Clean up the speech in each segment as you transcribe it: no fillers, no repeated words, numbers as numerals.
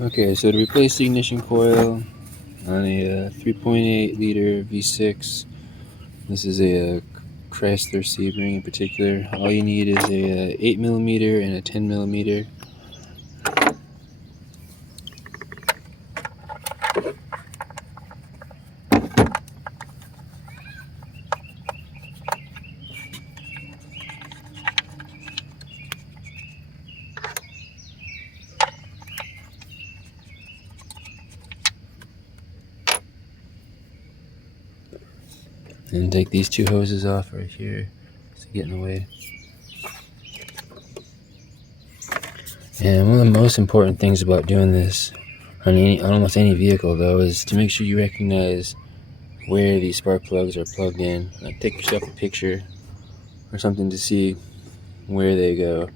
Okay, so to replace the ignition coil on a 3.8 liter V6, this is a Chrysler Sebring in particular, all you need is a 8mm and a 10mm. And take these two hoses off right here to get in the way. And one of the most important things about doing this on almost any vehicle, though, is to make sure you recognize where these spark plugs are plugged in. Like, take yourself a picture or something to see where they go.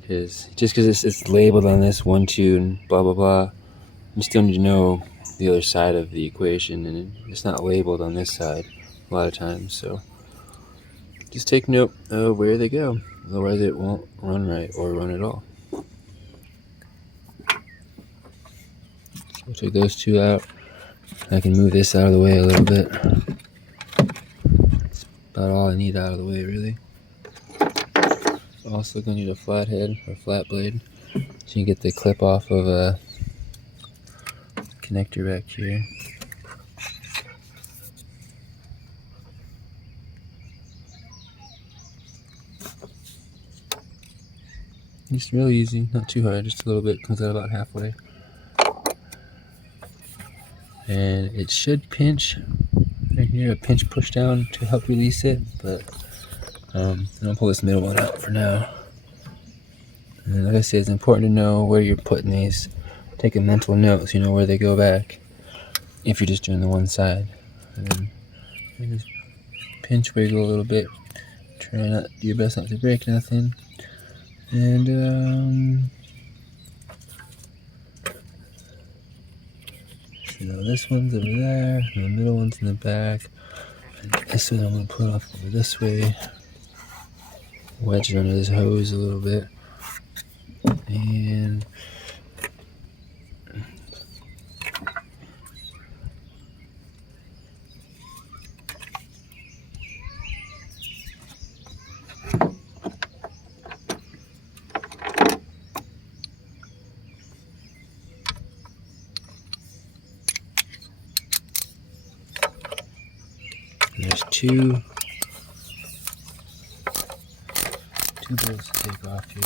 Because just because it's labeled on this 1, 2, and blah blah blah, you still need to know the other side of the equation, and it's not labeled on this side a lot of times. So just take note of where they go, otherwise it won't run right or run at all. We'll take those two out. I can move this out of the way a little bit. That's about all I need out of the way, really. Also gonna need a flathead or flat blade, so you can get the clip off of a connector back here. It's real easy, not too hard, just a little bit, comes out about halfway. And it should pinch right here, a pinch push down to help release it, but I'll pull this middle one out for now. And like I said, it's important to know where you're putting these. Take a mental note so you know where they go back if you're just doing the one side. And then just pinch wiggle a little bit. Try not do your best not to break nothing. And so this one's over there, and the middle one's in the back. And this one I'm going to put off over this way. Wedge it under this hose a little bit. And there's two bolts to take off here.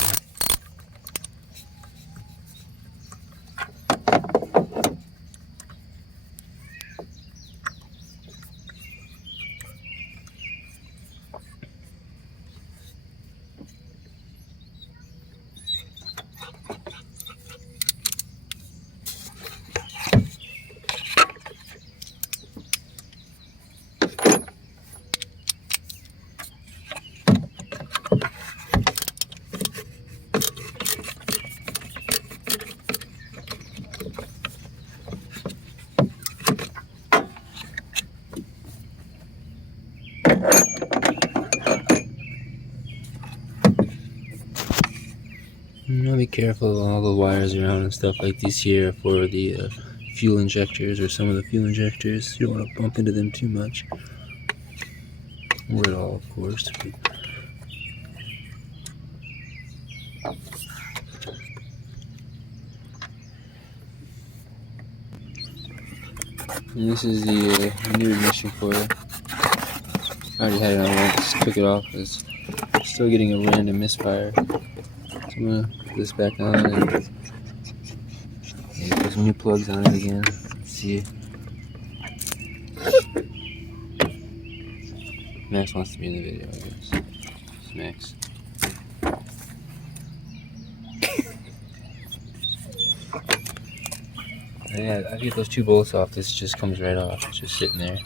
Be careful of all the wires around and stuff like these here for the fuel injectors, or some of the fuel injectors. You don't want to bump into them too much, or at all, of course. And this is the new ignition coil. I already had it on once, took it off. It's still getting a random misfire. So I'm gonna put this back on and put some new plugs on it again. Let's see. Max wants to be in the video, I guess. It's Max. Yeah, I get those two bolts off. This just comes right off. It's just sitting there.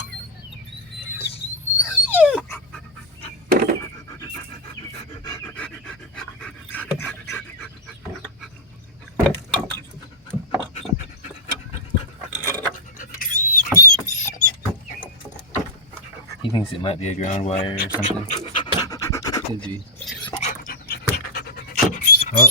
He thinks it might be a ground wire or something. Could be. Oh.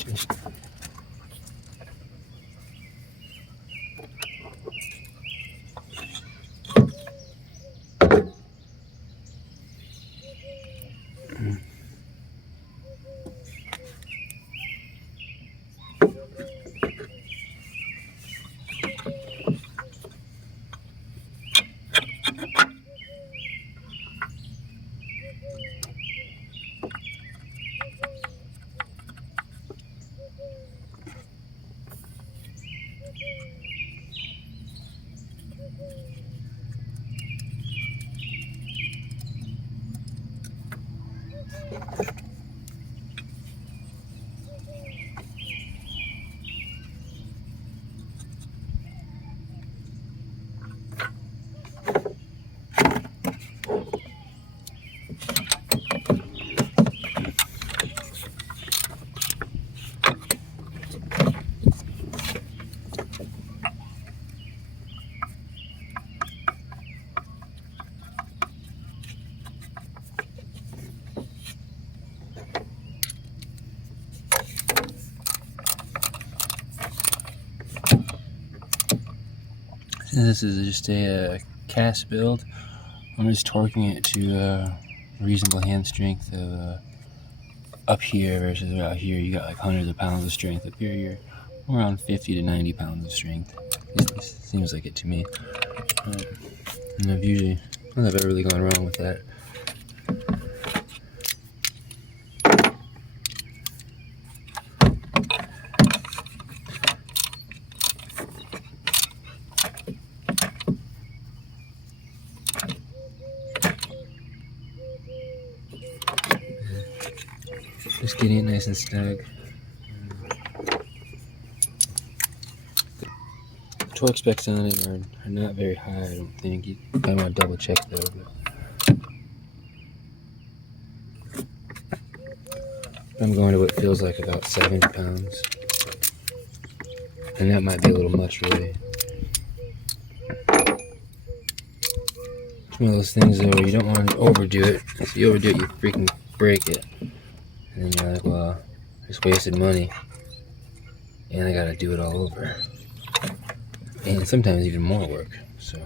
This is just a cast build. I'm just torquing it to a reasonable hand strength of up here versus out here. You got like hundreds of pounds of strength. Up here, you're around 50 to 90 pounds of strength. It seems like it to me. And I've usually, I don't think I've ever really gone wrong with that. Just getting it nice and snug. The torque specs on it are not very high, I don't think. You might want to double check though. I'm going to what feels like about 70 pounds. And that might be a little much, really. It's one of those things though where you don't want to overdo it. If you overdo it, you freaking break it. And then you're like, well, I just wasted money. And I gotta do it all over. And sometimes even more work. So,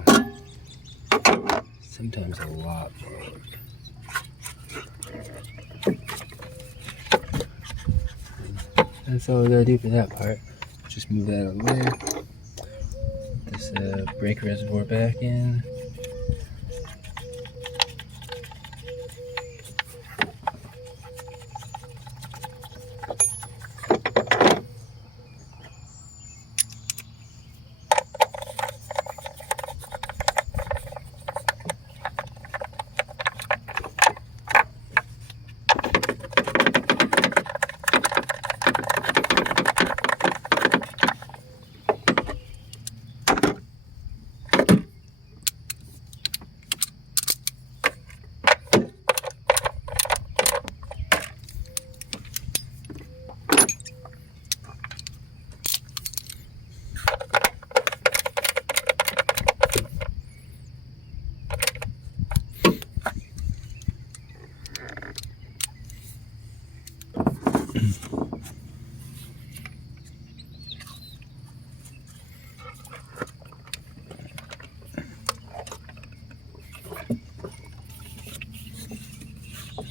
sometimes a lot more work. That's all we gotta do for that part. Just move that out of the way. Put this brake reservoir back in.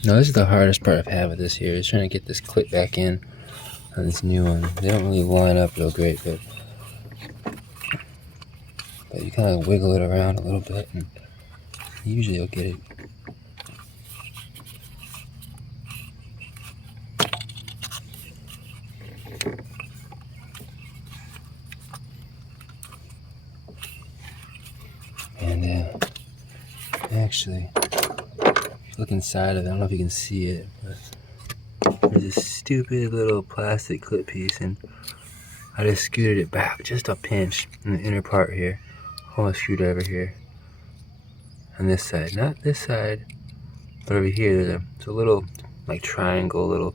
Now this is the hardest part I've had with this here, is trying to get this clip back in on this new one. They don't really line up real great, but you kind of wiggle it around a little bit and usually you'll get it. And actually, look inside of it. I don't know if you can see it, but there's this stupid little plastic clip piece, and I just scooted it back just a pinch in the inner part here. Hold a screwdriver here on this side, not this side, but over here. There's a little like triangle little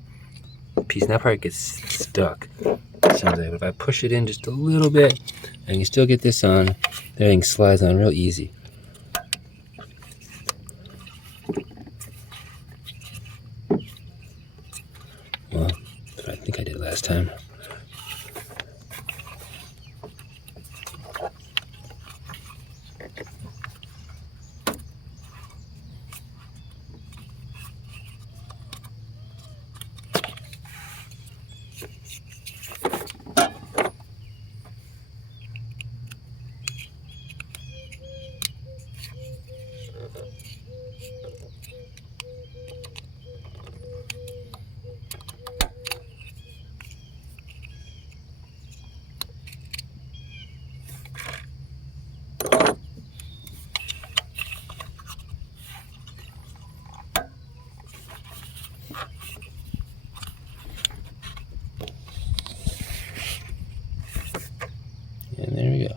piece, and that part gets stuck. But if I push it in just a little bit, I can still get this on. Everything slides on real easy. Well, that's what I think I did last time. And there we go.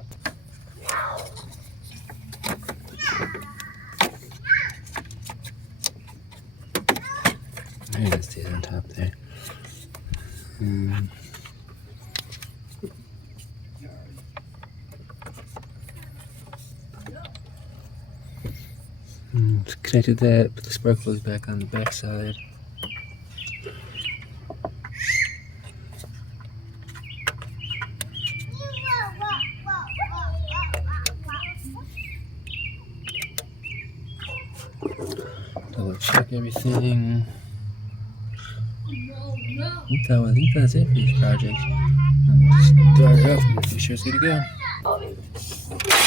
There it stays on top there. Connected that, put the spark plugs back on the back side. We'll check everything. I think that's it for this project. We'll just start it up and make sure it's good to go.